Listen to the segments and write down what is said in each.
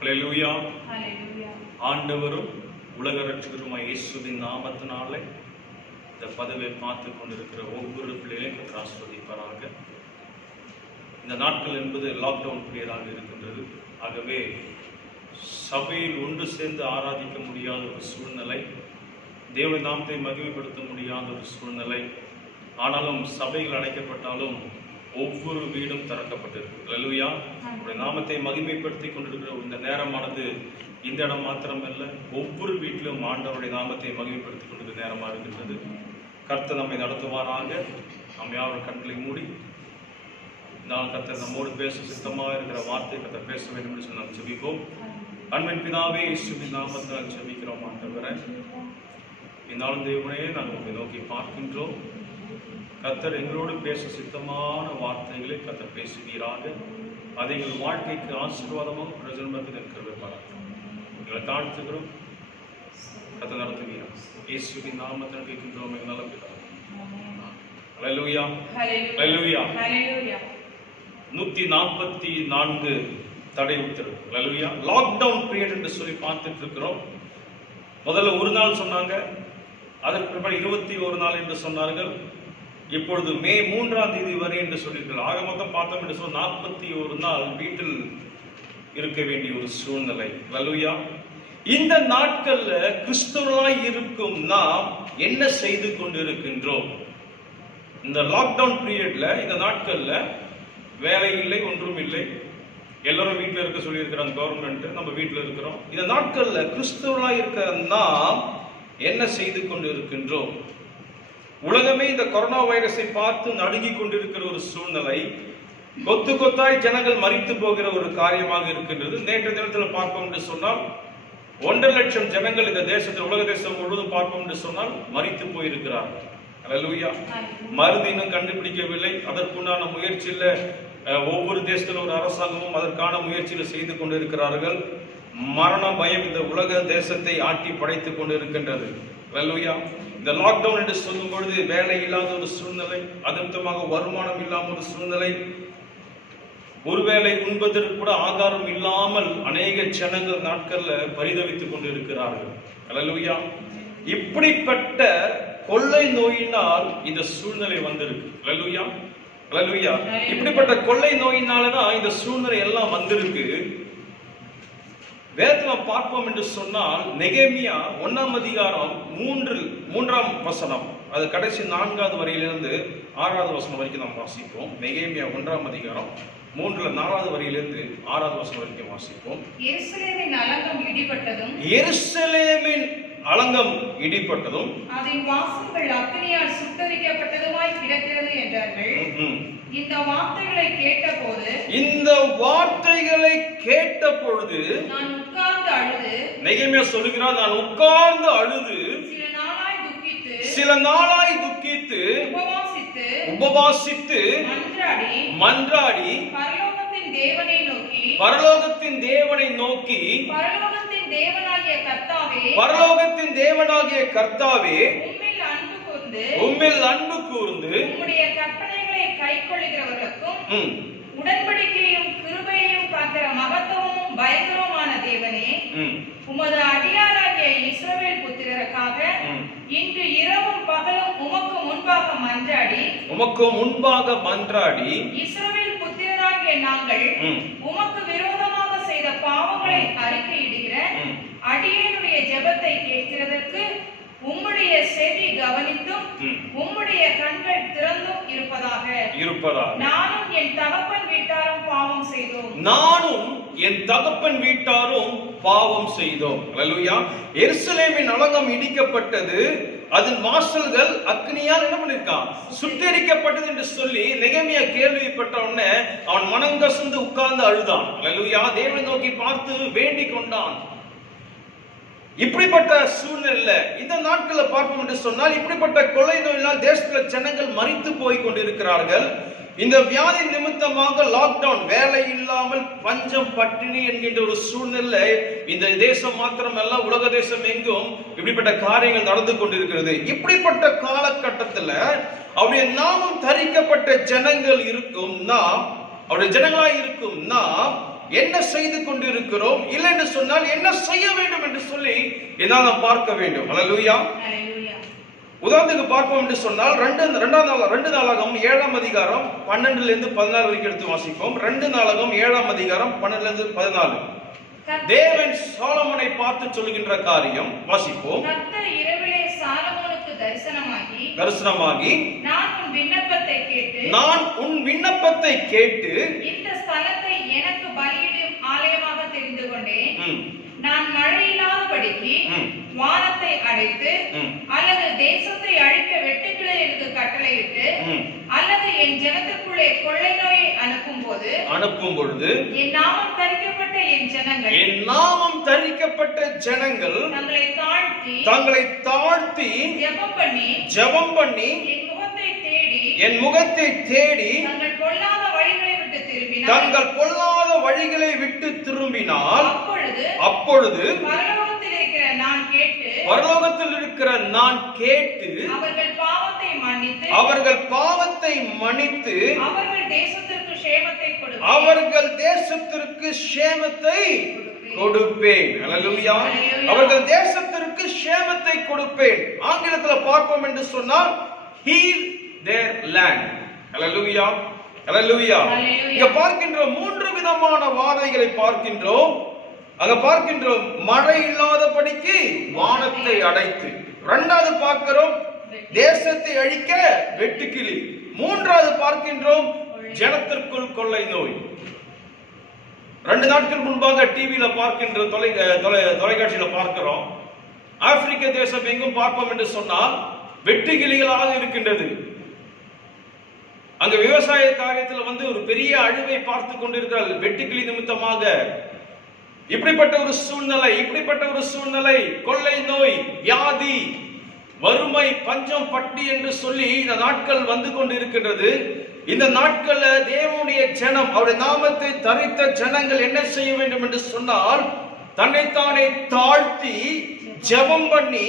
ஹல்லேலூயா. ஆண்டவரும் உலக ரட்சகருமாய் இயேசுவின் நாமத்தினாலே இந்த பதவியை பார்த்து கொண்டிருக்கிற ஒவ்வொரு பிள்ளைகளையும் கர்த்தர் ஆசீர்வதிப்பாராக. இந்த நாட்கள் என்பது லாக்டவுன் பீரியடாக இருக்கின்றது. ஆகவே சபையில் ஒன்று சேர்ந்து ஆராதிக்க முடியாத ஒரு சூழ்நிலை, தேவனுடைய நாமத்தை மகிமைப்படுத்த முடியாத ஒரு சூழ்நிலை. ஆனாலும் சபைகள் அடைக்கப்பட்டாலும் ஒவ்வொரு வீடும் திறக்கப்பட்டிருக்கு. ஹல்லேலூயா. உடைய நாமத்தை மகிமைப்படுத்தி கொண்டிருக்கிற இந்த நேரமானது இந்த இடம் மாத்திரமல்ல, ஒவ்வொரு வீட்டிலும் ஆண்டவருடைய நாமத்தை மகிமைப்படுத்தி கொண்டிருக்கிற நேரமாக இருக்கின்றது. கர்த்தர் நம்மை நடத்துவாராக. நாம் யாரும் கண்களை மூடி நான் கர்த்தர் நம்மோடு பேச சித்தமாக இருக்கிற வார்த்தை கர்த்தர் பேச வேண்டும் என்று சொல்லி நாம் ஜெபிப்போம். அன்பின் பிதாவே, இயேசுவின் நாமத்தினால் ஜெபிக்கிறோம். ஆண்டவரே, இந்நாளும் தேவனே நாங்கள் உங்களை நோக்கி பார்க்கின்றோம். கர்த்தர் எங்களோடு பேச சித்தமான வார்த்தைகளை கர்த்தர் பேசுவீராக. அதை எங்கள் வாழ்க்கைக்கு ஆசீர்வாதமும் பிரயோஜனமாக இருக்கிறது பார்க்கிறோம். எங்களை தாழ்த்துகிறோம். கர்த்தர் நடத்துவீராக. இயேசுவின் நாமத்தில் கேட்கின்றோம் எங்கள் நல்ல பிதாவே. ஹல்லேலூயா. ஹல்லேலூயா. 144 தடை உத்தரவு. ஹல்லேலூயா. லாக்டவுன் பீரியட் என்று சொல்லி பார்த்துட்டு இருக்கிறோம். முதல்ல ஒரு நாள் சொன்னாங்க, அதற்கு பிற்பாடு 21 நாள் என்று சொன்னார்கள். இப்பொழுது மே 3ஆம் தேதி வரை என்று சொல்லியிருக்கிறார். ஆக மொத்தம் பார்த்தோம் என்று சொன்னால் 41 நாள் வீட்டில் இருக்க வேண்டிய ஒரு சூழ்நிலை. ஹல்லேலூயா. இந்த நாட்கள்ல கிறிஸ்தவர்களாய் இருக்கும் நாம் என்ன செய்து கொண்டிருக்கின்றோம்? இந்த லாக்டவுன் பீரியட்ல இந்த நாட்கள்ல வேலை இல்லை, ஒன்றும் இல்லை, எல்லாரும் வீட்டில் இருக்க சொல்லி இருக்கிறாங்க கவர்மெண்ட். நம்ம வீட்டில் இருக்கிறோம். இந்த நாட்கள்ல கிறிஸ்தவர்களாய் இருக்கிற நாம் என்ன செய்து கொண்டு இருக்கின்றோம்? உலகமே இந்த கொரோனா வைரஸை பார்த்து நடுங்கி கொண்டிருக்கிற ஒரு சூழ்நிலை. கொத்து கொத்தாய் ஜனங்கள் மரித்து போகிற ஒரு காரியமாக இருக்கின்றது. நேற்று தினத்தில் பார்ப்போம் என்று சொன்னால் 1.5 லட்சம் ஜனங்கள் இந்த தேசத்தில், உலக தேசம் முழுவதும் பார்ப்போம் என்று சொன்னால் மரித்து போயிருக்கிறார்கள். ஹல்லேலூயா. மருந்து இன்னும் கண்டுபிடிக்கவில்லை. அதற்குண்டான முயற்சியில் ஒவ்வொரு தேசத்திலும் ஒரு அரசாங்கமும் அதற்கான முயற்சியில் செய்து கொண்டிருக்கிறார்கள். மரண பயம் இந்த உலக தேசத்தை ஆட்டி படைத்துக் கொண்டிருக்கின்றது. ஹல்லேலூயா. இந்த லாக்டவுன் என்று சொல்லும் பொழுது வேலை இல்லாத ஒரு சூழ்நிலை, அதற்கமாக வருமானம் இல்லாமல் ஒரு சூழ்நிலை, ஒருவேளை உண்பதற்கு கூட ஆகாரம் இல்லாமல் அநேக ஜனங்கள் நாட்கள்ல பரிதவித்துக் கொண்டிருக்கிறார்கள். ஹல்லேலூயா. இப்படிப்பட்ட கொள்ளை நோயினால் இந்த சூழ்நிலை வந்திருக்கு. ஹல்லேலூயா. ஹல்லேலூயா. இப்படிப்பட்ட கொள்ளை நோயினாலதான் இந்த சூழ்நிலை எல்லாம் வந்திருக்கு. வேதத்துல பார்ப்போம் என்று சொன்னால் நெகேமியா 1ஆம் அதிகாரம் 3ஆம் வசனம், அது கடைசி 4வது வரியிலிருந்து 6வது வசனம் வரைக்கும் நாம் வாசிப்போம். நெகேமியா 1ஆம் அதிகாரம் 3-4வது வரியிலிருந்து 6வது வசனம் வரைக்கும் வாசிப்போம். எருசலேமின் அலங்கம் இடிபட்டதும், எருசலேமின் அலங்கம் இடிபட்டதும், அதன் வாசல்கள் அக்கினியால் சுட்டரிக்கப்பட்டதுமாய் கிடக்கிறது என்றார்கள். இந்த வார்த்தைகளை கேட்ட பொழுது நான் உட்கார்ந்து அழுது, நெகேமியா சொல்லுகிறார், நான் உட்கார்ந்து அழுது சில நாளாய் துக்கித்து உபவாசித்து மன்றாடி பரலோகத்தின் தேவனை நோக்கி பரலோகத்தின் தேவனாகிய கர்த்தாவே, உம்மில் அன்பு கூர்ந்து உம்முடைய கற்பனைகளை கைக்கொள்ளுகிறவர்களுக்கும் உடன்படிக்கையும் கிருபையையும் காக்கிற மகத்துவமும் பயங்கரமான தேவனே, உமது அடியாராகிய இஸ்ரவேல் புத்திரருக்காக இன்று இரவும் பகலும் உமக்கு முன்பாக மன்றாடி இஸ்ரவேல் புத்திரராகிய நாங்கள் உமக்கு விரோதமாக செய்த பாவங்களை அறிக்கையிடுகிற அடியேனுடைய ஜெபத்தை கேட்கிறதற்கு உம்முடைய செவி கவனித்தும் உம்முடைய கண்கள் திறந்தும் இருப்பதாக. நானும் என் தகப்பன் வீட்டாரும் பாவம் செய்தோம். ஹல்லேலூயா. எருசலேமின் அலங்கம் இடிக்கப்பட்டது, அதன் வாசல்கள் அக்னியால் என்ன பண்ணிருக்கான், சுட்டெரிக்கப்பட்டது என்று சொல்லி நெகேமியா கேள்விப்பட்ட உடனே அவன் மனங்கசந்து உட்கார்ந்து அழுதான். ஹல்லேலூயா. தேவனை நோக்கி பார்த்து வேண்டிக் கொண்டான். இப்படிப்பட்ட சூழ்நிலை இந்த நாட்களை பார்ப்போம் என்று சொன்னால், இப்படிப்பட்ட கொள்ளை நோயினால் தேசத்தில் ஜனங்கள் மரித்து போய் கொண்டிருக்கிறார்கள். இந்த வியாதி நிமித்தமாக லாக்டவுன், வேலை இல்லாமல் பஞ்சம் பட்டினி என்கின்ற ஒரு சூழ்நிலை இந்த தேசம் மாத்திரமல்ல, உலக தேசம் எங்கும் இப்படிப்பட்ட காரியங்கள் நடந்து கொண்டிருக்கிறது. இப்படிப்பட்ட காலகட்டத்தில் அவருடைய நாமம் தரிக்கப்பட்ட ஜனங்கள் இருக்கும் நாம், அவருடைய ஜனங்களாய் இருக்கும் நாம் என்ன செய்து கொண்டிருக்கிறோம், இல்லை என்று சொன்னால் என்ன செய்ய வேண்டும் என்று சொல்லி இதான் நாம் பார்க்க வேண்டும். அல்லேலூயா. உதாரணத்துக்கு பார்ப்போம் என்று சொன்னால் 2 நாளாகமம் 7ஆம் அதிகாரம் 12 இருந்து 14 வரைக்கும் எடுத்து வாசிப்போம். 2 நாளாகமம் 7ஆம் அதிகாரம் 12 இருந்து 14. தேவன் சாலமோனை பார்த்து சொல்கின்ற காரியம் வாசிப்போம். கர்த்தர் இரவிலே சாலமோனுக்கு தரிசனமாகி நான் உன் விண்ணப்பத்தை கேட்டு இந்த ஸ்தலத்தை எனக்கு பலியிடும் ஆலயமாக தெரிந்து கொண்டேன். நான் மழை இல்லாதபடிக்கு வானத்தை அடைத்து அல்லது தேசத்தை அழிக்க வெட்டுக்கிளை எனக்கு கட்டளையிட்டு அல்லது என் ஜனத்துக்குள்ளே கொள்ளை நோயை அனுப்பும் பொழுது என் நாமம் தரிக்கப்பட்ட ஜனங்கள் தங்களை தாழ்த்தி ஜெபம் பண்ணி என் முகத்தை தேடி தங்கள் பொல்லாத வழிகளை விட்டு திரும்பினால் அப்பொழுது பரலோகத்தில் இருக்கிற நான் கேட்டு அவர்கள் பாவத்தை மன்னித்து அவர்கள் தேசத்திற்கு சேமத்தை கொடுப்பேன். அல்லேலூயா. அவர்கள் தேசத்திற்கு சேமத்தை கொடுப்பேன். ஆங்கிலத்தில் பார்ப்போம் என்று சொன்னால் heal their land. அல்லேலூயா. அல்லேலூயா. இங்க பார்க்கின்ற 3 விதமான வாதைகளை பார்க்கின்றோம். அங்க பார்க்கின்றோம் மழை இல்லாதபடிக்கு வானத்தை அடைத்து. 2வது பார்க்கிறோம் தேசத்தை அழிக்க வெட்டுக்கிளி. 3வது பார்க்கின்றோம் ஜனத்திற்குள் கொள்ளை நோய். 2 நாட்கள் முன்பாக டிவியில பார்க்கின்ற தொலைக்காட்சியில பார்க்கிறோம். ஆப்பிரிக்க தேசம் எங்கும் பார்ப்போம் என்று சொன்னால் வெட்டுக்கிளிகளாக இருக்கின்றது. அங்க விவசாய காரியத்தில் ஒரு பெரிய அழிவை பார்த்து கொண்டிருக்கிறார்கள் வெட்டுக்கிளி நிமித்தமாக. இப்படிப்பட்ட ஒரு சூழ்நிலை கொள்ளை நோய், வியாதி, வறுமை, பஞ்சம், பட்டி என்று சொல்லி இந்த நாட்கள் வந்து கொண்டிருக்கின்றது. இந்த நாட்கள்ல தேவனுடைய ஜனம், அவருடைய நாமத்தை தரித்த ஜனங்கள் என்ன செய்ய வேண்டும் என்று சொன்னால் தன்னைத்தானே தாழ்த்தி ஜெபம் பண்ணி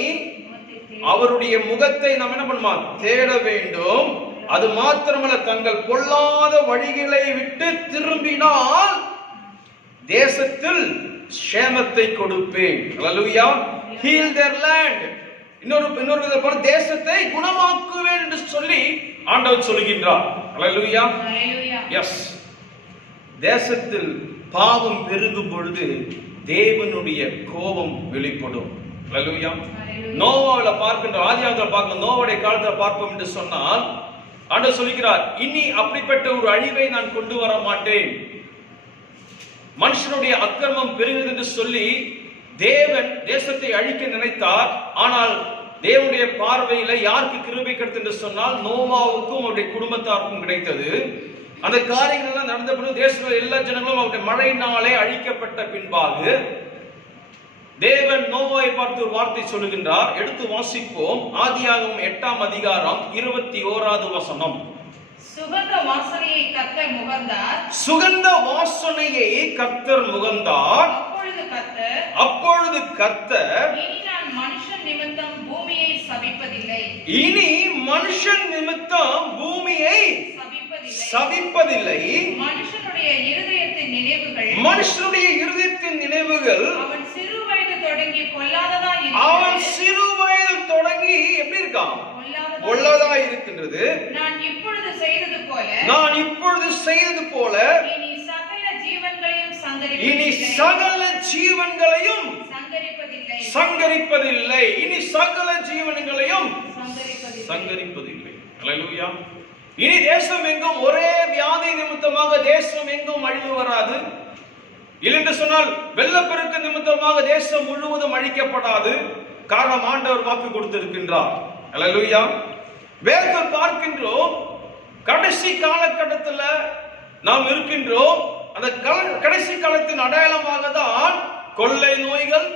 அவருடைய முகத்தை நாம் என்ன பண்ணுமா தேட வேண்டும். அது மாத்திரமல்ல, தங்கள் பொல்லாத வழிகளை விட்டு திரும்பினால் தேசத்தில் சேமத்தை கொடுப்பேன். அல்லேலூயா. heal their land. இன்னொரு விதமான தேசத்தை குணமாக்குவேன் என்று சொல்லி ஆண்டவர் சொல்கின்றார். அல்லேலூயா. எஸ். தேசத்தில் பாவம் பெருகும் பொழுது தேவனுடைய கோபம் வெளிப்படும். அல்லேலூயா. நோவாவில பார்க்கின்ற ஆதியாகமத்தில் பார்க்க நோவாவுடைய காலத்தில் பார்ப்போம் என்று சொன்னால் ஆண்டவர் சொல்கிறார், இனி அப்படிப்பட்ட ஒரு அழிவை நான் கொண்டு வர மாட்டேன். மனுஷனுடைய அக்கிரமம் பெருகுது என்று சொல்லி தேவன் தேசத்தை அழிக்க நினைத்தார். ஆனால் தேவனுடைய பார்வையில யாருக்கு கிருபை கிடைத்தது என்று சொன்னால் நோவாவுக்கும் அவருடைய குடும்பத்தாருக்கும் கிடைத்தது. அந்த காரியங்கள் எல்லாம் நடந்த பிறகு தேசத்தில் எல்லா ஜனங்களும் அவருடைய மழையினாலே அழிக்கப்பட்ட பின்பாக தேவன் நோவாவை பார்த்து ஒரு வார்த்தை சொல்லுகின்றார். எடுத்து வாசிப்போம். ஆதியாகமம் 8ஆம் அதிகாரம் 21வது வசனம். சுகந்த வாசனையை கர்த்தர் முகந்தார். அப்பொழுது கர்த்தர் இனி மனுஷன் நிமித்தம் பூமியை சபிப்பதில்லை. மனுஷனுடைய இருதயத்தின் நினைவுகள் அவன் சிறு வயது தொடங்கி எப்படி இருக்கான்? பொல்லாதா இருக்கின்றது. நான் இப்பொழுது செய்தது போல இனி சகல ஜீவன்களையும் சங்கரிப்பதில்லை. அல்லேலூயா. இனி தேசம் எங்கும் ஒரே வியாதி நிமித்தமாக தேசம் எங்கும் அழிவு வராது. இல்லென்று சொன்னால் வெள்ளப்பெருக்கு நிமித்தமாக தேசம் முழுவதும் அழிக்கப்படாது. காரணம் ஆண்டவர் வாக்கு கொடுத்திருக்கின்றார். அல்லேலூயா. வேதத்தில் பார்க்கின்றோம் கடைசி காலகட்டத்தில் நாம் இருக்கின்றோம். அந்த கடைசி காலத்தின் அடையாளமாக தான் கொள்ளை நோய்கள்,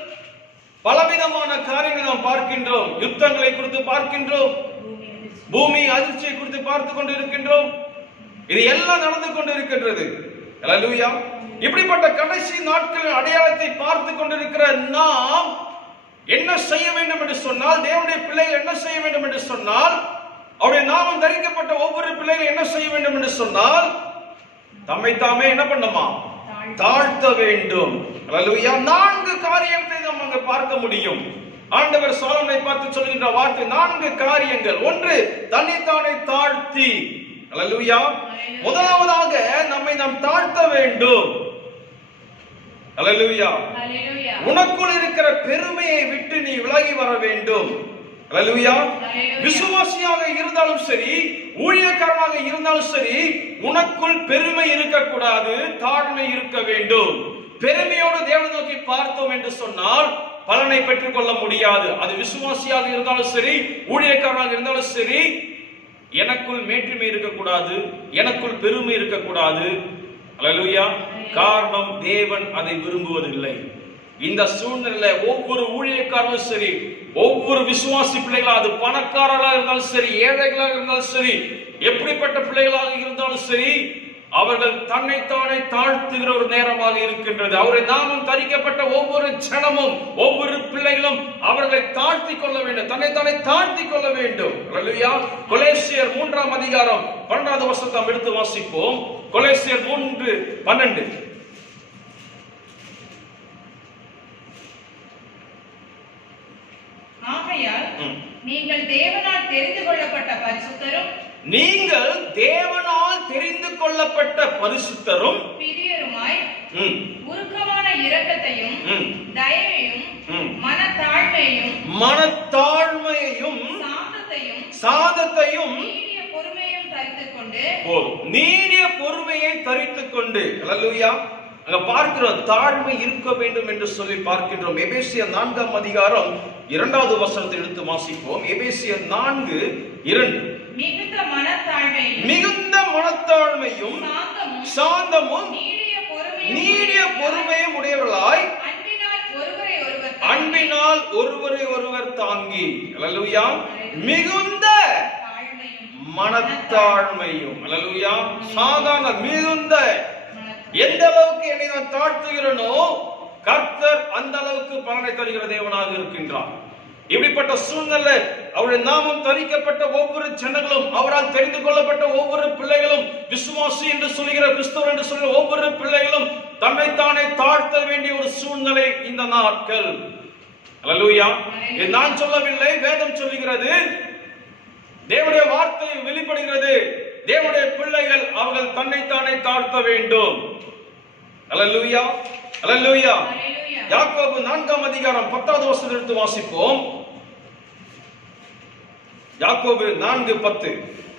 பலவிதமான காரியங்களை நாம் பார்க்கின்றோம். யுத்தங்களை குறித்து பார்க்கின்றோம். பூமி அதிர்ச்சியை குறித்து பார்த்து கொண்டிருக்கின்றோம். இது எல்லாம் நடந்து கொண்டிருக்கின்றது. அல்லேலூயா. இப்படிப்பட்ட கடைசி நாட்களின் அடையாளத்தை பார்த்து கொண்டிருக்கிற நாம் என்ன செய்ய வேண்டும் என்று சொன்னால், தேவனுடைய பிள்ளைகள் என்ன செய்ய வேண்டும் என்று சொன்னால், அவருடைய நாமம் தரிக்கப்பட்ட ஒவ்வொரு பிள்ளைகள் என்ன செய்ய வேண்டும் என்று சொன்னால், தம்மை தாமே என்ன பண்ணுமா தாழ்த்த வேண்டும். அல்லேலூயா. 4 காரியத்தை நாம் அங்க பார்க்க முடியும். ஆண்டவர் சாலமோனை பார்த்து சொல்கின்ற வார்த்தை 4 காரியங்கள். 1, தன்னைத்தானே தாழ்த்தி. அல்லேலூயா. முதலாவதாக நம்மை நாம் தாழ்த்த வேண்டும். அல்லேலூயா. உனக்குள் இருக்கிற பெருமையை விட்டு நீ விலகி வர வேண்டும். அல்லேலூயா. விசுவாசியாக இருந்தாலும் சரி, ஊழியக்காரனாக இருந்தாலும் சரி, உனக்குள் பெருமை இருக்கக்கூடாது, தாழ்மை இருக்க வேண்டும். பெருமையோடு தேவனை நோக்கி பார்த்தோம் என்று சொன்னால் பலனை பெற்றுக் கொள்ள முடியாது. அது விசுவாசியாக இருந்தாலும் சரி, ஊழியக்காரனாக இருந்தாலும் சரி, எனக்குள் மேற்றுமை இருக்கக்கூடாது, எனக்குள் பெருமை இருக்கக்கூடாது. அல்லேலூயா. காரணம், தேவன் அதை விரும்புவதில்லை. இந்த சூழ்நிலை ஒவ்வொரு ஊழியக்காரனும் சரி, ஒவ்வொரு விசுவாசி பிள்ளைகளாக, அது பணக்காரர்களாக இருந்தாலும் சரி, ஏழைகளாக இருந்தாலும் சரி, எப்படிப்பட்ட பிள்ளைகளாக இருந்தாலும் சரி, அவர்கள் தன்னைத்தானே தாழ்த்துகிற ஒரு நேரமாக இருக்கின்றது. அவரை நாமம் தரிக்கப்பட்ட ஒவ்வொரு ஜனமும், ஒவ்வொரு பிள்ளைகளும் அவர்களை தாழ்த்தி கொள்ள வேண்டும், தன்னைத்தானே தாழ்த்தி கொள்ள வேண்டும். அல்லேலூயா. கொலோசியர் 3ஆம் அதிகாரம் 12வது வசனத்தை எடுத்து வாசிப்போம். கொலோசியர் 3:12. ஆகையால் நீங்கள் தேவனால் தெரிந்து கொள்ளப்பட்ட பரிசுத்தரும், நீங்கள் தேவனால் தெரிந்து கொள்ளப்பட்ட பரிசுத்தரும், பிரியருமாய், உருக்கமான இரக்கத்தையும் தயவையும் மனத்தாழ்மையையும் சாந்தத்தையும் நீடிய பொறுமையும் தரித்துக் கொண்டு. அல்லேலூயா. அங்க பார்க்கிறோம், தாழ்மை இருக்க வேண்டும் என்று சொல்லி பார்க்கின்றோம். எபேசியர் 4ஆம் அதிகாரம் 2வது வசனத்தை எடுத்து வாசிப்போம். எபேசியர் 4:2. மிகுந்த மனத்தாழ்மையும் சாந்தமும் நீடிய பொறுமையும் உடையவர்களாய் அன்பினால் ஒருவரை ஒருவர் தாங்கி. அல்லேலூயா. மிகுந்த மனத்தாழ்மையும். அல்லேலூயா. சாதாரண மிகுந்த. எந்த அளவுக்கு என்னை நான் தாழ்த்துகிறேனோ கர்த்தர் அந்த அளவுக்கு பலனை தருகிற தேவனாக இருக்கின்றார். இப்படிப்பட்ட சூழ்நிலை அவருடைய நாமம் தரிக்கப்பட்ட ஒவ்வொரு ஜனங்களும், அவரால் தெரிந்து கொள்ளப்பட்ட ஒவ்வொரு பிள்ளைகளும், விசுவாசி என்று சொல்கிற, கிறிஸ்தவர் என்று சொல்கிற ஒவ்வொரு பிள்ளைகளும் தன்னைத்தானே தாழ்த்த வேண்டிய ஒரு சூழ்நிலை இந்த நாட்கள். அல்லேலூயா. நான் சொல்லவில்லை, வேதம் சொல்லுகிறது, தேவனுடைய வார்த்தை வெளிப்படுகிறது. தேவனுடைய பிள்ளைகள் அவர்கள் தன்னைத்தானே தாழ்த்த வேண்டும். அல்லேலூயா. அல்லேலூயா. யாக்கோபு 4ஆம் அதிகாரம் 10வது வசனத்தை எடுத்து வாசிப்போம். யாக்கோபு 4:10.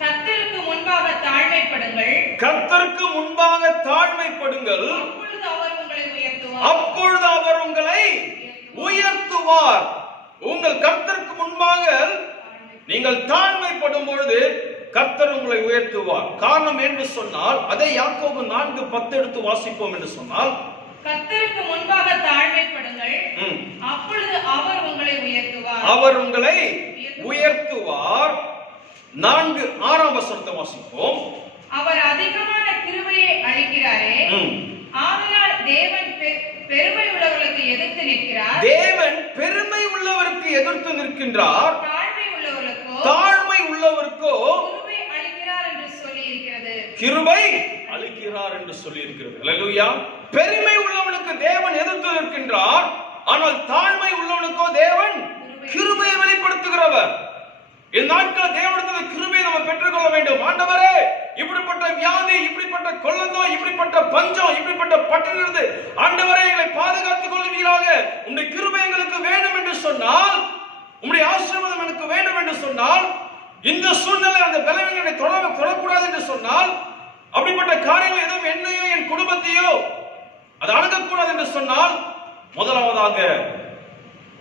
கர்த்தருக்கு முன்பாக தாழ்மைப்படுங்கள், கர்த்தருக்கு முன்பாக தாழ்மைப்படுங்கள், அப்பொழுது அவர் உங்களை உயர்த்துவார். உங்கள் கர்த்தருக்கு முன்பாக நீங்கள் தாழ்மைப்படும் பொழுது கர்த்தர் உங்களை உயர்த்துவார். காரணம் என்று சொன்னால், அதை யாக்கோபு 4:10 எடுத்து வாசிப்போம் என்று சொன்னால், கர்த்தருக்கு முன்பாக தாழ்மைப்படுங்கள், அப்பொழுது அவர் உங்களை உயர்த்துவார். அவர் உங்களை உயர்த்துவார். 4:6ஆம் வசனத்தை வாசிப்போம். அவர் அதிகமான கிருபையை அளிக்கிறாரே, ஆதலால் தேவன் பெருமை உள்ளவர்களுக்கு எதிர்த்து நிற்கிறார். தேவன் பெருமை உள்ளவருக்கு எதிர்த்து நிற்கின்றார், தாழ்மை உள்ளவருக்கோ கிருபை அளிக்கிறார் என்று சொல்லி இருக்கிறது. கிருபை அளிக்கிறார் என்று சொல்லி இருக்கிறது. அல்லேலூயா. பெருமை உள்ளவனுக்கு தேவன் எதிர்த்து நிற்கின்றார், ஆனால் தாழ்மை உள்ளவனுக்கோ தேவன் கிருபையை வெளிப்படுத்துகிறவர். இந்த நாட்கள் தேவனிடத்தில் கிருபையை நம்ம பெற்றுக்கொள்ள வேண்டும். ஆண்டவரே, இப்படிப்பட்ட வியாதி, இப்படிப்பட்ட கொள்ளநோய், இப்படிப்பட்ட பஞ்சம், இப்படிப்பட்ட பட்டினிலிருந்து ஆண்டவரே எங்களை பாதுகாத்துக் கொள்வீராக. உம்முடைய கிருபை எங்களுக்கு வேண்டும் என்று சொன்னால், உம்முடைய ஆசீர்வாதம் எனக்கு வேண்டும் என்று சொன்னால், இந்த சூழ்நிலை அந்த பலவீனங்களை தொடக்கூடாது என்று சொன்னால், அப்படிப்பட்ட காரியங்கள் எதுவும் என்னையோ என் குடும்பத்தையோ அது அணுகக்கூடாது என்று சொன்னால், முதலாவதாக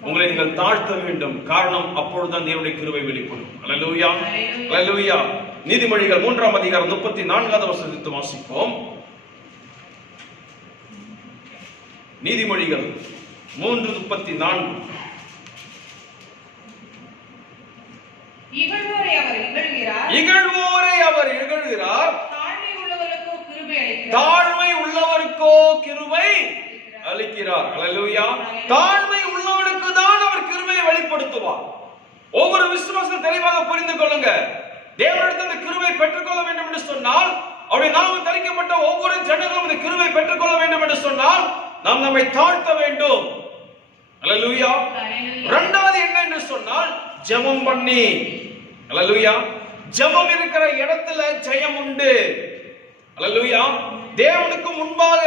உங்களை நீங்கள் தாழ்த்த வேண்டும். காரணம், அப்பொழுதுதான் தேவனுடைய கிருபை வெளிப்படும். அல்லேலூயா. அல்லேலூயா. நீதிமொழிகள் 3ஆம் அதிகாரம் 34வது வசனத்தை வாசிப்போம். நீதிமொழிகள் 3:34. இகழ்வோரை அவர் இகழ்கிறார், தாழ்மை உள்ளவருக்கோ கிருபை அளிக்கிறார். அல்லேலூயா. தாழ்மை உள்ளவனுக்கு தான் அவர் கிருபையை வெளிப்படுத்துவார். ஒவ்வொரு விசுவாசம் தெளிவாக புரிந்து கொள்ளுங்க. தேவனிடத்தில் கிருபை பெற்றுக்கொள்ள வேண்டும் என்று சொன்னால், அவருடைய நாமம் தரிக்கப்பட்ட ஒவ்வொரு ஜனங்களும் இந்த கிருபை பெற்றுக்கொள்ள வேண்டும் என்று சொன்னால் நாம் நம்மை தாழ்த்த வேண்டும். அல்லேலூயா. இரண்டாவது என்ன என்று சொன்னால் ஜெபம் பண்ணி. அல்லேலூயா. ஜெபம் இருக்கிற இடத்துல ஜெயம் உண்டு. அல்லேலூயா. தேவனுக்கு முன்பாக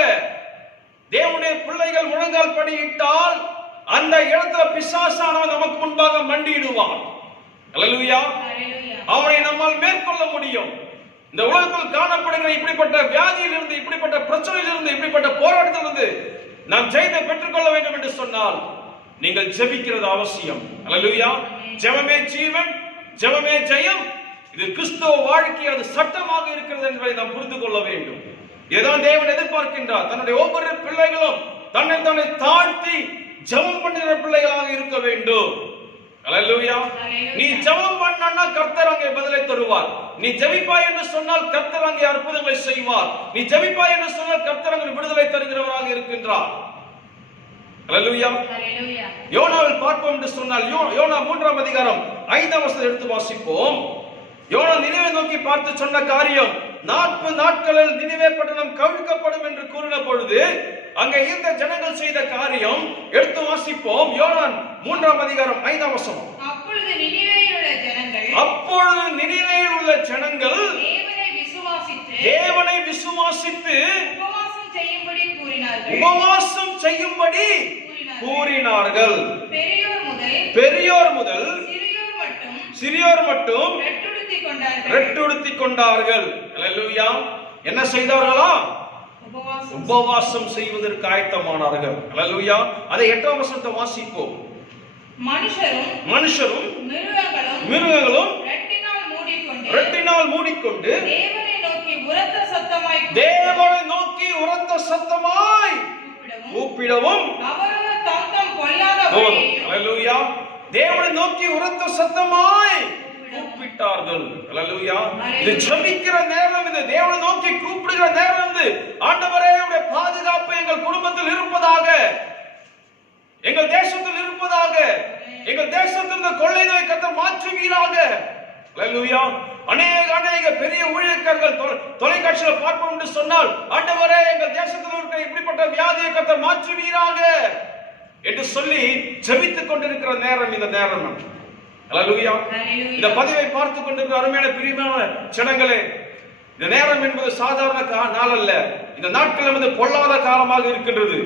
தேவனுடைய பிள்ளைகள் முழங்கால் படியிட்டால் அந்த இடத்துல பிசாசானவன் நமக்கு முன்பாக மண்டியிடுவான். அல்லேலூயா. அவனை நம்மால் மேற்கொள்ள முடியும். இந்த உலகத்தில் காணப்படுகிற இப்படிப்பட்ட வியாதியிலிருந்து, இப்படிப்பட்ட பிரச்சனையிலிருந்து, இப்படிப்பட்ட போராட்டத்திலிருந்து நாம் ஜெயத்தை பெற்றுக்கொள்ள வேண்டும் என்று சொன்னால் நீங்கள் ஜெபிக்கிறது அவசியம். அல்லேலூயா. ஜெபமே ஜீவன், ஜெபமே ஜெயம். இது கிறிஸ்தவ வாழ்க்கை, அது சட்டமாக இருக்கிறது என்பதை நாம் புரிந்து கொள்ள வேண்டும். இதுதான் தேவன் எதிர்பார்க்கின்றார். தன்னுடைய ஒவ்வொரு பிள்ளைகளும் தன்னை தாழ்த்தி ஜெபம் பண்ணுகிற பிள்ளைகளாக இருக்க வேண்டும். அல்லேலூயா. நீ ஜெபம் பண்ணனா கர்த்தர் அங்கே பதிலை தருவார். நீ ஜெபிப்பாய் என்று சொன்னால் கர்த்தர் அங்கே அற்புதங்களை செய்வார். நீ ஜெபிப்பாய் என்று சொன்னால் கர்த்தர் அங்கே விடுதலை தருகிறவராக இருக்கின்றார். அல்லேலூயா. யோனாவில் பார்ப்போம் என்று சொன்னால் யோனா 3ஆம் அதிகாரம் 5ஆம் வசனத்தை எடுத்து வாசிப்போம். யோனா நினிவே நோக்கி பார்த்து சொன்ன காரியம், 40 நாட்களில் நினிவே பட்டணம் கவிழ்க்கப்படும் என்று கூறின பொழுது அங்கே இருந்த ஜனங்கள் செய்த காரியம் எடுத்து வாசிப்போம். யோனா 3ஆம் அதிகாரம் 5ஆம் வசனம். அப்பொழுது நினிவேயில் உள்ள ஜனங்கள் தேவனை விசுவாசித்து உபவாசம் செய்யும்படி கூறினார்கள். பெரியோர் முதல் சிறியோர் மட்டும் ரெட்டுடுத்திக் கொண்டார்கள். அல்லேலூயா. என்ன செய்தார்களா? உபவாசம் செய்வதற்கு ஆயத்தமானார்கள். அல்லேலூயா. அதை 8ஆம் வசனத்தை வாசிப்போம். மனுஷரும் மிருகங்களும் ரெட்டினால் மூடிக்கொண்டு தேவனை நோக்கி உரத்த சத்தமாய் கூப்பிடவும் அல்லேலூயா. தேவனை நோக்கி உரத்த சத்தமாய் கூப்பிட்டார்கள். அல்லேலூயா. இது ஜெபிக்கிற நேரம், இது தேவனை நோக்கி கூப்பிடுகிற நேரம். இது ஆண்டவரே, உம்முடைய பாதுகாப்பு எங்கள் குடும்பத்தில் இருப்பதாக, எங்கள் தேசத்தில் இருப்பதாக, எங்கள் தேசத்தில் இந்த கொள்ளை நோய் கர்த்தர் மாற்றுவீராக. அல்லேலூயா. அநேக பெரிய ஊழியக்காரர்கள் தொலைக்காட்சியில் பார்ப்போம் என்று சொன்னால், ஆண்டவரே எங்கள் தேசத்தில் இருக்கிற இப்படிப்பட்ட வியாதியை கர்த்தர் மாற்றுவீராக என்று சொல்லி ஜெபித்துக் கொண்டிருக்கிற நேரம் இந்த நேரம். அல்லேலூயா. இந்த பதிவை பார்த்துக் கொண்டிருக்கிற அருமையான பிரியமான ஜனங்களே, இந்த நேரம் என்பது சாதாரண நாள் அல்ல. இந்த நாட்கள் என்பது பொல்லாத காலமாக இருக்கின்றது.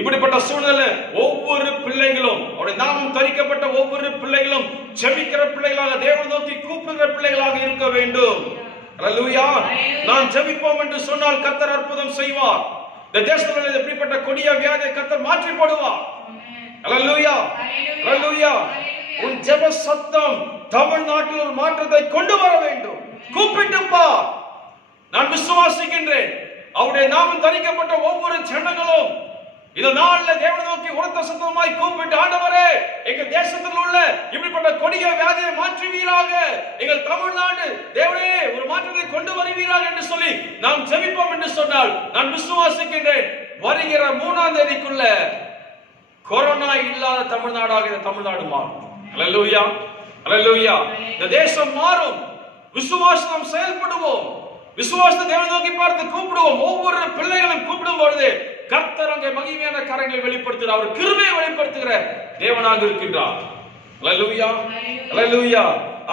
இப்படிப்பட்ட சூழ்நிலை ஒவ்வொரு பிள்ளைகளும், அவருடைய நாமம் தரிக்கப்பட்ட ஒவ்வொரு பிள்ளைகளும் ஜெபிக்கிற பிள்ளைகளாக, தேவனை நோக்கி கூப்பிடுகிற பிள்ளைகளாக இருக்க வேண்டும். அல்லேலூயா. நாம் ஜெபிப்போம் என்று சொன்னால் கர்த்தர் அற்புதம் செய்வார். இந்த தேசத்தில் இப்படிப்பட்ட கொடிய வியாதியை கர்த்தர் மாற்றி போடுவார். அல்லேலூயா. அல்லேலூயா. உன் ஜெப சத்தம் தமிழ்நாட்டில் ஒரு மாற்றத்தை கொண்டு வர வேண்டும். கூப்பிட்டு பார். நான் விசுவாசிக்கின்றேன், அவருடைய நாமம் தரிக்கப்பட்ட ஒவ்வொரு ஜனங்களும் இந்த நாள்ல தேவனை நோக்கி உரத்த சத்தமாய் கூப்பிட்டு, ஆண்டவரே எங்கள் தேசத்தில் உள்ள இப்படிப்பட்ட கொடிய வியாதியை மாற்றுவீராக, எங்கள் தமிழ்நாடு தேவனே ஒரு மாற்றத்தை கொண்டு வருவீராக என்று சொல்லி நாம் ஜெபிப்போம் என்று சொன்னால் நான் விசுவாசிக்கின்றேன், வருகிற 3ஆம் தேதிக்குள்ள கொரோனா இல்லாத தமிழ்நாடாக இந்த தமிழ்நாடு மாறும். அல்லேலூயா. அல்லேலூயா. இந்த தேசம் மாறும். விசுவாசம் செயல்படுவோம். விசுவாசத்தை தேவனை நோக்கி பார்த்து கூப்பிடுவோம். ஒவ்வொரு பிள்ளைகளும் கூப்பிடும் பொழுது கர்த்தர் அங்கே மகிமையான காரியங்களை வெளிப்படுத்துகிறார். அவர் கிருபையை வெளிப்படுத்துகிற தேவனாக இருக்கின்றார். அல்லேலூயா. அல்லேலூயா.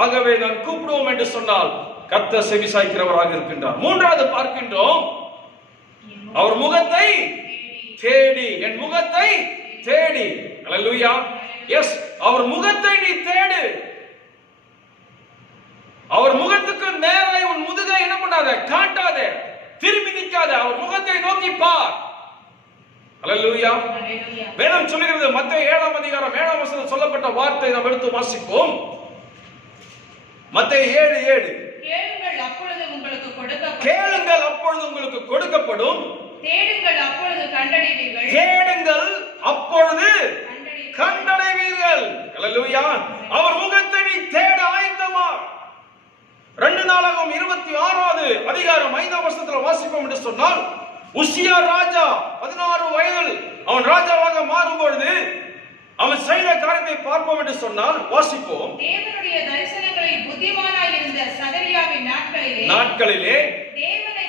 ஆகவே நான் கூப்பிடுவோம் என்று சொன்னால் கர்த்தர் செவிசாய்க்கிறவராக இருக்கின்றார். 3வது பார்க்கின்றோம், அவர் முகத்தை தேடி, என் முகத்தை தேடி. அல்லேலூயா. எஸ், அவர் முகத்தை நீ தேடு. அவர் முகத்துக்கு நேரே உன் முதுகை என்ன பண்ணாத, காட்டாத, திரும்பி நிற்காத, அவர் முகத்தை நோக்கி பார். அல்லேலூயா. வேதம் சொல்லுகிறது, மத்தேயு 7ஆம் அதிகாரம் 7ஆம் வசனத்தில் சொல்லப்பட்ட வார்த்தை நாம் எடுத்து வாசிப்போம். மத்தேயு 7:7. கேளுங்கள் அப்பொழுது உங்களுக்கு கொடுக்கப்படும், தேடுங்கள் அப்பொழுது கண்டடைவீர்கள். அல்லேலூயா. அவர் முகத்தை நீ தேட ஆயத்தமா. 2 நாளாகமம் 26வது அதிகாரம் 5ஆம் வசனத்தில் வாசிப்போம் என்று சொன்னால், உசியா ராஜா 16 வயதில் அவன் ராஜாவாக மாறும் பொழுது அவன் செய்த காரியத்தை பார்ப்போம் என்று சொன்னால் வாசிப்போம். தேவனுடைய தரிசனங்களில் புத்திமானாய் இருந்த சகரியாவின் நாட்களிலே தேவனை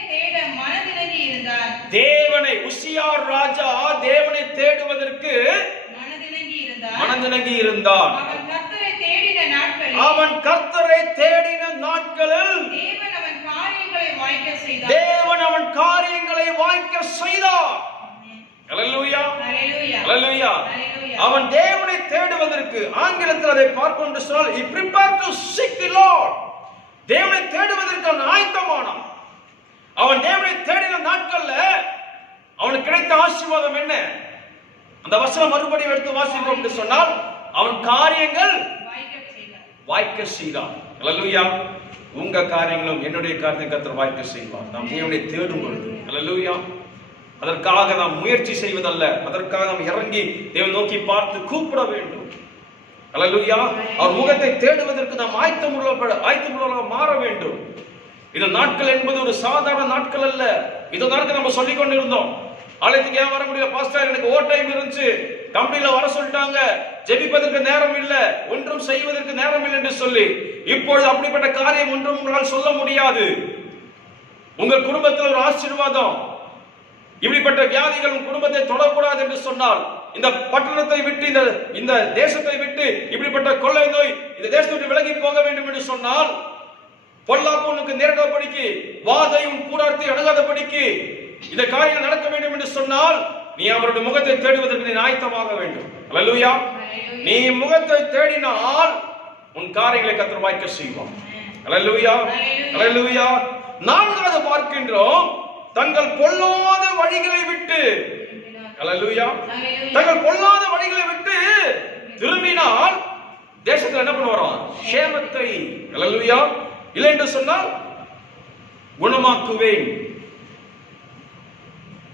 தேவனை உசியா ராஜா தேவனை தேடுவதற்கு மனதிலங்கி இருந்தான். அவன் கர்த்தரை தேடின நாட்களில் தேவன் அவன் காரியங்களை வாய்க்க செய்தார். ஹல்லேலூயா, ஹல்லேலூயா. அவன் தேவனை தேடுவதற்கு, ஆங்கிலத்தில் அதை பார்ப்போம் என்று சொன்னால், he prepared to seek the Lord. தேவனை தேடுவதற்கு அவன் ஆயத்தமானான். அவன் தேவனை தேடின நாட்கள்ல அவனுக்கு கிடைத்த ஆசீர்வாதம் என்ன? அந்த வசனம் மறுபடியும் எடுத்து வாசிப்போம் என்று சொன்னால், அவன் காரியங்கள் வாய்க்க செய்தான். ஹல்லேலூயா. உங்க காரியங்களும் என்னுடைய காரியத்தை கர்த்தர் வாய்க்க செய்வார். நாம் தேவனை தேடும் பொழுது, ஹல்லேலூயா, அதற்காக நாம் முயற்சி செய்வதல்ல, அதற்காக நாம் இறங்கி தேவனை நோக்கி பார்த்து கூப்பிட வேண்டும். ஹல்லேலூயா. அவர் முகத்தை தேடுவதற்கு நாம் ஆயத்தமுள்ளவர்களாக மாற வேண்டும். இந்த நாட்கள் என்பது ஒரு சாதாரண நாட்கள் அல்ல. இதுதான் நம்ம சொல்லிக் கொண்டிருந்தோம். ஆலயத்துக்கு ஏன் வர முடியல பாஸ்டர், எனக்கு ஓவர் டைம் இருந்துச்சு, கம்பெனில வர சொல்லிட்டாங்க, ஜெபிப்பதற்கு நேரம் இல்ல, ஒன்றும் செய்வதற்கு நேரம் இல்லை என்று சொல்லி, இப்பொழுது அப்படிப்பட்ட காரியம் ஒன்றும் உங்களால் சொல்ல முடியாது. உங்கள் குடும்பத்தில் ஒரு ஆசீர்வாதம், இப்படிப்பட்ட வியாதிகள் உங்கள் குடும்பத்தை தொடக்கூடாது என்று சொன்னால், இந்த பட்டணத்தை விட்டு, இந்த தேசத்தை விட்டு, இப்படிப்பட்ட கொள்ளை நோய் இந்த தேசத்தை விட்டு விலகி போக வேண்டும் என்று சொன்னால், பொல்லாப்பு உனக்கு நேரிடாதபடிக்கு, வாதை உன் கூடாரத்தை அணுகாதபடிக்கு இந்த காரியம் நடக்க வேண்டும் என்று சொன்னால், நீ அவருடைய முகத்தை தேடுவதற்கு நீ ஆயத்தமாக வேண்டும். ஹல்லேலூயா. நீ முகத்தை தேடினால் உன் காரியங்களை கர்த்தர் வாய்க்க செய்வார். ஹல்லேலூயா, ஹல்லேலூயா. நான்காவது பார்க்கின்றோம், தங்கள் பொல்லாத வழிகளை விட்டு, ஹல்லேலூயா, தங்கள் பொல்லாத வழிகளை விட்டு திரும்பினால் தேசத்தில் என்ன பண்ணுவாராம்? சேமத்தை. ஹல்லேலூயா. இல்லை என்று சொன்னால் குணமாக்குவேன்.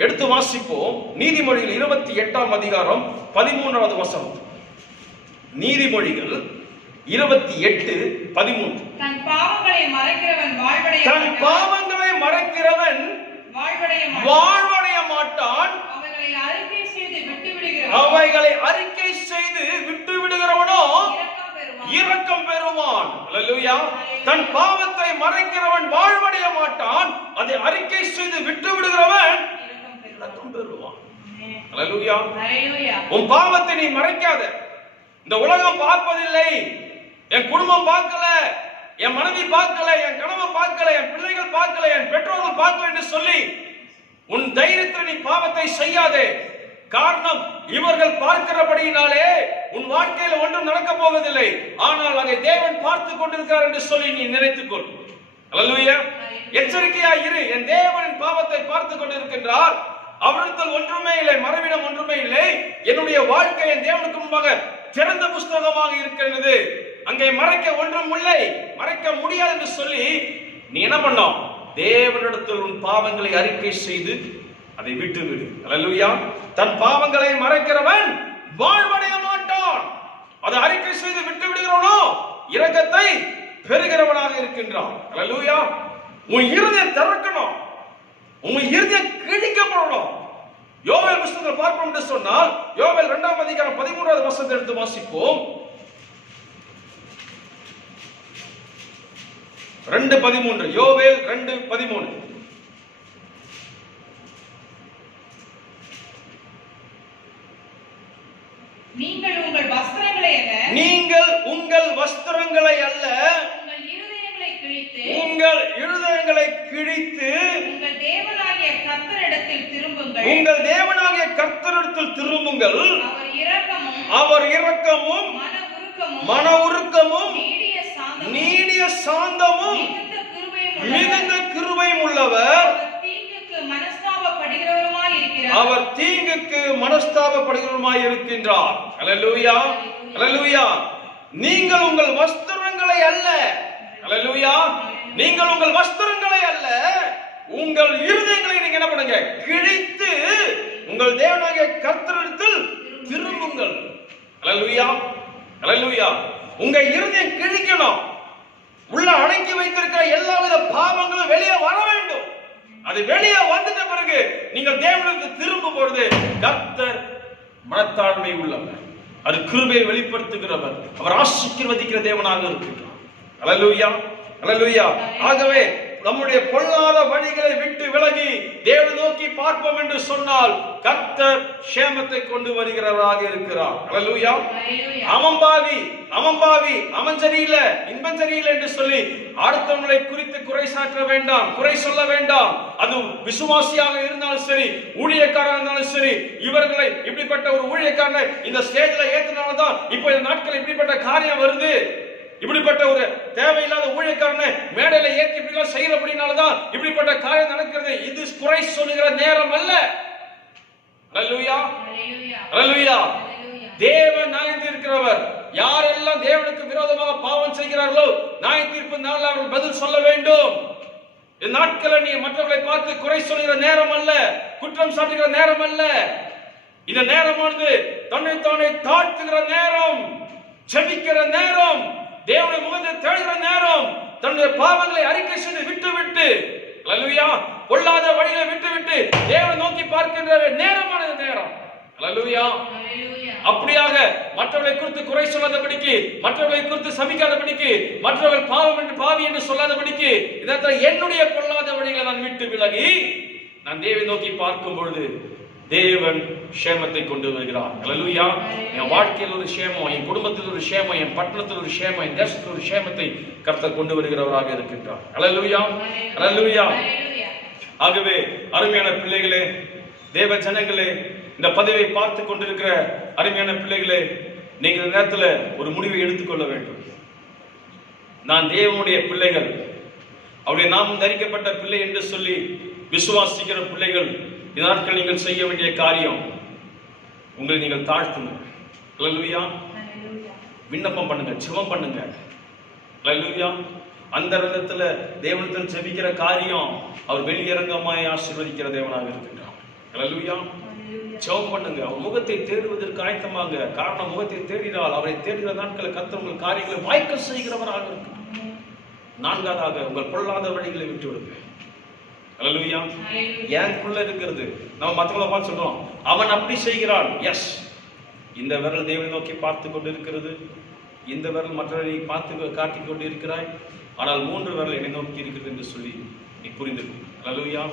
எடுத்து வாசிப்போம். நீதிமொழிகள் 28ஆம் அதிகாரம் 13வது வசனம். நீதிமொழிகள் 28:13. தன் பாவங்களை மறைக்கிறவன் வாழ்வடைய மாட்டான். அவைகளை அறிக்கை செய்து விட்டு விடுகிறவனோ இரக்கம் பெறுவான். ஹல்லேலூயா. தன் பாவத்தை மறைக்கிறவன் வாழ்வடைய மாட்டான், அதை அறிக்கை செய்து விட்டு விடுகிறவன் இரக்கம் பெறுவான். ஹல்லேலூயா. உன் பாவத்தை நீ மறைக்காத. இந்த உலகம் பார்ப்பதில்லை, என் குடும்பம் பார்க்கல, என் மனைவி பார்க்கல, என் கணவன் பார்க்கல, என் பிள்ளைகள் பார்க்கல, என் பெற்றோர்கள் பார்க்கல என்று சொல்லி உன் தைரியத்தில் நீ பாவத்தை செய்யாதே. காரணம், இவர்கள் பார்க்கிறபடியினாலே உன் வாழ்க்கையில் ஒன்றும் நடக்க போவதில்லை. ஆனால் அதை தேவன் பார்த்து கொண்டிருக்கிறார் என்று சொல்லி நீ நினைத்துக்கொள். ஹல்லேலூயா. எச்சரிக்கையா இரு. என் தேவனின் பாவத்தை பார்த்து கொண்டிருக்கின்றார். அவரிடத்தில் ஒன்றுமே இல்லை, மறைவிடம் ஒன்றுமே இல்லை. என்னுடைய வாழ்க்கை என் தேவனுக்கு முன்பாக திறந்த புஸ்தகமாக இருக்கிறது, அங்கே மறைக்க ஒன்றும் இல்லை, மறைக்க முடியாது என்று சொல்லி நீ என்ன பண்ணோம்? தேவனிடத்தில் உன் பாவங்களை அறிக்கை செய்து அதை விட்டுவிடு. ஹல்லேலூயா. தன் பாவங்களை மறைக்கிறவன் வாழ்வடைய மாட்டான், அதை அறிக்கை செய்து விட்டு விடுகிறவனோ இரக்கத்தை பெறுகிறவனாக இருக்கின்றான். ஹல்லேலூயா. உன் இருதயம் திறக்கணும், உன் இருதயம் கிழிக்கப்படணும். யோவேல் புத்தகத்தில் பார்ப்போம் என்று சொன்னால், யோவேல் 2ஆம் அதிகாரம் 13வது வசனத்தை எடுத்து வாசிப்போம். 2:13. யோவேல் 2:13. நீங்கள் உங்கள் வஸ்திரங்களை அல்ல, உங்கள் இருதயங்களை கிழித்து உங்கள் தேவனாகிய கர்த்தரிடத்தில் திரும்புங்கள். அவர் இரக்கமும் மன உருக்கமும் நீடிய சாந்தமும் மிகுந்த கிருபையும் உள்ளவர். அவர் தீங்குக்கு மனஸ்தாபப்படுகிறவருமாய் இருக்கின்றார். ஹல்லேலூயா, ஹல்லேலூயா. நீங்கள் உங்கள் வஸ்திரங்களை அல்ல, ஹல்லேலூயா, நீங்கள் உங்கள் வஸ்திரங்களை அல்ல, உங்கள் இருதயங்களை நீங்க என்ன பண்ணுங்க? கிழித்து உங்கள் தேவனாகிய கர்த்தரிடத்தில் திரும்புங்கள். ஹல்லேலூயா, ஹல்லேலூயா. உங்க இருதயம் கிழிக்கணும். உள்ள அடக்கி வைத்திருக்கிற எல்லாவித பாவங்களும் வெளியே வர வேண்டும். அது வெளியே வந்துட்ட பிறகு நீங்கள் தேவனுக்கு திரும்பும் பொழுது கர்த்தர் மனத்தாழ்மை உள்ளவர், அது கிருபையை வெளிப்படுத்துகிறவர், அவர் ஆசீர்வதிக்கிற தேவனாக இருக்கிறார். ஹல்லேலூயா, ஹல்லேலூயா. ஆகவே நம்முடைய பொல்லாத வழிகளை விட்டு விலகி தேவனை நோக்கி பார்ப்போம் என்று சொன்னால் கர்த்தர் சேமத்தை கொண்டு வருகிறவராக இருக்கிறார். அல்லேலூயா. அவன் பாவி அவன் சரியில்லை இன்பம் சரியில்லை என்று சொல்லி அடுத்தவங்களை குறித்து குறை சாற்ற வேண்டாம், குறை சொல்ல வேண்டாம். அது விசுவாசியாக இருந்தாலும் சரி, ஊழியக்காரன் இருந்தாலும் சரி. இவர்களை இப்படிப்பட்ட ஒரு ஊழியக்காரனை இந்த ஸ்டேஜ்ல ஏத்தினால்தான் இப்போ இந்த நாட்கள் இப்படிப்பட்ட காரியம் வருது. இப்படிப்பட்ட ஒரு தேவையில்லாத ஊழியக்காரனை மேடையில ஏற்றி இப்படி செய்யறபடினாலதான் இப்படிப்பட்ட காரியம் நடக்கிறது. இது குறை சொல்லுகிற நேரம் அல்ல. அல்லேலூயா, அல்லேலூயா. தேவன் நியாயம் தீர்க்கிறவர். யாரெல்லாம் தேவனுக்கு விரோதமாக பாவம் செய்கிறார்களோ நியாய தீர்ப்பு நாளில் அவர்கள் பதில் சொல்ல வேண்டும். இந்த நாட்களை நீ மற்றவர்களை பார்த்து குறை சொல்லுகிற நேரம் அல்ல, குற்றம் சாட்டுகிற நேரம் அல்ல. இந்த நேரமானது தன்னை தானே தாழ்த்துகிற நேரம், ஜெபிக்கிற நேரம், தேவனுடைய முகத்தை தேடுகிற நேரம், தன்னுடைய பாவங்களை அறிக்கை செய்து விட்டு அல்லேலூயா, பொல்லாத வழியை விட்டு தேவனை நோக்கி பார்க்கின்ற நேரமான நேரம். அல்லேலூயா. அப்படியாக மற்றவர்களை குறித்து குறை சொல்லாதபடிக்கு, மற்றவர்களை குறித்து சபிக்காதபடிக்கு, மற்றவர்கள் பாவம் என்று பாவி என்று சொல்லாதபடிக்கு, இதனால் என்னுடைய பொல்லாத வழிகளை நான் விட்டு விலகி நான் தேவனை நோக்கி பார்க்கும் பொழுது தேவன் சேமத்தை கொண்டு வருகிறார். அல்லேலூயா. என் வாழ்க்கையில் ஒரு சேமம், என் குடும்பத்தில் ஒரு சேமம், என் பட்டணத்தில் ஒரு சேமம், என் தேசத்தில் ஒரு சேமத்தை கர்த்தர் கொண்டு வருகிறவராக இருக்கின்றார். அல்லேலூயா, அல்லேலூயா. ஆகவே அருமையான பிள்ளைகளே, தேவ ஜனங்களே, இந்த பதிவை பார்த்து கொண்டிருக்கிற அருமையான பிள்ளைகளே, நீங்கள் இந்த நேரத்தில் ஒரு முடிவை எடுத்துக்கொள்ள வேண்டும். நான் தேவனுடைய பிள்ளைகள், அவருடைய நாமம் தரிக்கப்பட்ட பிள்ளை என்று சொல்லி விசுவாசிக்கிற பிள்ளைகள், இந்த நாட்கள் நீங்கள் செய்ய வேண்டிய காரியம், உங்களை நீங்கள் தாழ்த்துங்க. அல்லேலூயா. விண்ணப்பம் பண்ணுங்க, ஜெபம் பண்ணுங்க. அல்லேலூயா. அந்த இடத்துல தேவனிடத்தில் ஜெபிக்கிற காரியம் அவர் வெளியரங்கமாய் ஆசீர்வதிக்கிற தேவனாக இருக்கின்றார். அல்லேலூயா. ஜெபம் பண்ணுங்க, அவர் முகத்தை தேடுவதற்கு ஆயத்தமாங்க. காரணம், முகத்தை தேடினால், அவரை தேடுகிற நாட்களில் கர்த்தர் உங்கள் காரியங்களை வாய்க்க செய்கிறவராக இருக்கிறார். நான்காவதாக, உங்கள் பொல்லாத வழிகளை விட்டு விடுங்க. அல்லேலூயா. எனக்குள்ள இருக்கிறது, நம்ம மற்றவங்களை பார்த்து சொல்றோம், அவன் அப்படி செய்கிறான். எஸ், இந்த விரல் தேவனை நோக்கி பார்த்து கொண்டு இருக்கிறது, இந்த விரல் மற்றவரை பார்த்து காட்டிக் கொண்டு இருக்கிறாய், ஆனால் 3 விரல் என்னை நோக்கி இருக்கிறது என்று சொல்லி நீ புரிந்துக்கும். அல்லேலூயா.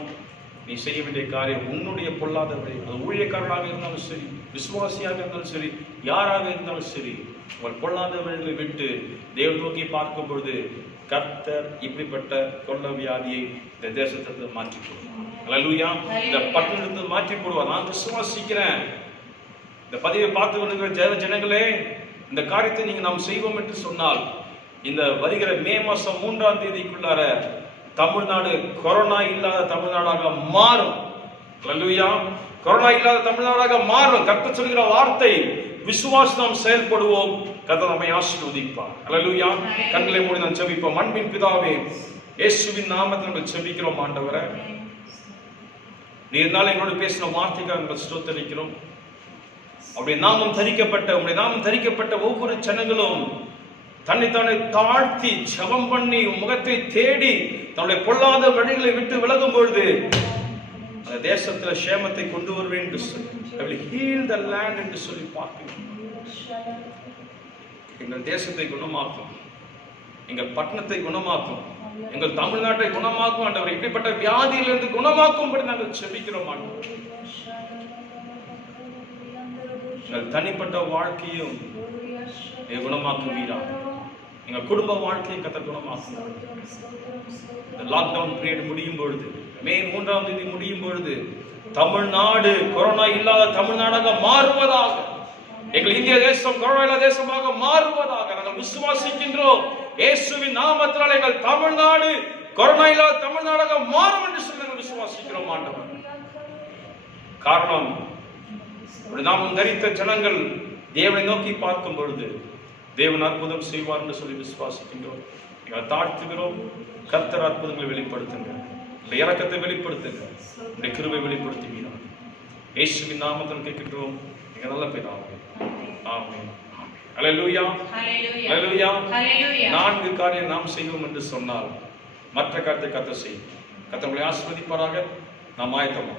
நீ செய்ய வேண்டிய காரியம், உன்னுடைய பொல்லாத வழி, அது ஊழியக்காரராக இருந்தாலும் சரி, விசுவாசியாக இருந்தாலும் சரி, யாராக இருந்தாலும் சரி, உங்கள் பொல்லாத வழிகளை விட்டு தேவனை நோக்கி பார்க்கும் பொழுது கர்த்தர் இப்படிப்பட்ட கொள்ள வியாதியை இந்த தேசத்திலிருந்து மாற்றி போடுவார். அல்லேலூயா. இந்த பட்டணத்தை மாற்றி போடுவார். நான் விசுவாசிக்கிறேன். இந்த பதிவை பார்த்து கொண்டிருக்கிற ஜனங்களே, இந்த காரியத்தை நீங்க நாம் செய்வோம் என்று சொன்னால், இந்த வருகிற மே மாசம் 3ஆம் தேதிக்குள்ளார தமிழ்நாடு கொரோனா இல்லாத தமிழ்நாடாக மாறும். அல்லேலூயா. கொரோனா இல்லாத தமிழ்நாடாக மாறும். கர்த்தர் சொல்கிற வார்த்தை, விசுவாசம் நாம் செயல்படுவோம், கர்த்தர் நம்மை ஆசீர்வதிப்பார். அல்லேலூயா. கண்களை மூடி நாம் ஜெபிப்போம். அன்பின் பிதாவே, இயேசுவின் நாமத்தில் நாங்கள் ஜெபிக்கிறோம். ஆண்டவரே, நீர் நாளை எங்களோடு பேசின வார்த்தைக்காக நாங்கள் ஸ்தோத்திரிக்கிறோம். உம்முடைய நாமம் தரிக்கப்பட்ட ஒவ்வொரு ஜனங்களும் தன்னைத்தானே தாழ்த்தி ஜெபம் பண்ணி முகத்தை தேடி தன்னுடைய பொல்லாத வழிகளை விட்டு விலகும் பொழுது அந்த தேசத்துல சேமத்தை கொண்டு வருவேன் என்று சொல்லி, I will heal the land என்று சொல்லி பார்க்கிறோம். எங்கள் தேசத்தை குணமாக்கும், எங்கள் பட்டணத்தை குணமாக்கும், எங்கள் தமிழ்நாட்டை குணமாக்கும். ஆண்டவர், இப்படிப்பட்ட வியாதியிலிருந்து குணமாக்கும்படி நாங்கள் செபிக்கிறோம். ஆண்டவர், எங்கள் தனிப்பட்ட வாழ்க்கையும் குணமாக்குவீராக. எங்கள் குடும்ப வாழ்க்கையை கர்த்தர் குணமாக்கும். இந்த லாக்டவுன் பீரியட் முடியும் பொழுது, மே 3ஆம் தேதி முடியும் பொழுது, தமிழ்நாடு கொரோனா இல்லாத தமிழ்நாடாக மாறுவதாக, எங்கள் இந்திய தேசம் கொரோனா இல்லாத தேசமாக மாறுவதாக நாங்கள் விசுவாசிக்கின்றோம். இயேசுவின் நாமத்தினால் எங்கள் தமிழ்நாடு கொரோனா இல்லாத தமிழ்நாடாக மாறும் என்று சொல்லி நாங்கள் விசுவாசிக்கிறோம். ஆண்டவர், காரணம், நாமம் தரித்த ஜனங்கள் தேவனை நோக்கி பார்க்கும் பொழுது தேவன் அற்புதம் செய்வார் என்று சொல்லி விசுவாசிக்கின்றோம். எங்களை தாழ்த்துகிறோம். கர்த்தர் அற்புதங்களை வெளிப்படுத்துங்க, இந்த இரக்கத்தை வெளிப்படுத்துங்க, இந்த கிருபை வெளிப்படுத்துவீராக. இயேசுவின் நாமத்தில் கேட்கின்றோம் எங்கள் நல்ல பிதாவே. ஆமென். அல்லேலூயா, அல்லேலூயா. 4 காரியம் நாம் செய்வோம் என்று சொன்னால் மற்ற காரியத்தை கர்த்தர் செய்யும். கர்த்தர் உங்களை ஆசீர்வதிப்பாராக. நாம் ஆயத்தமா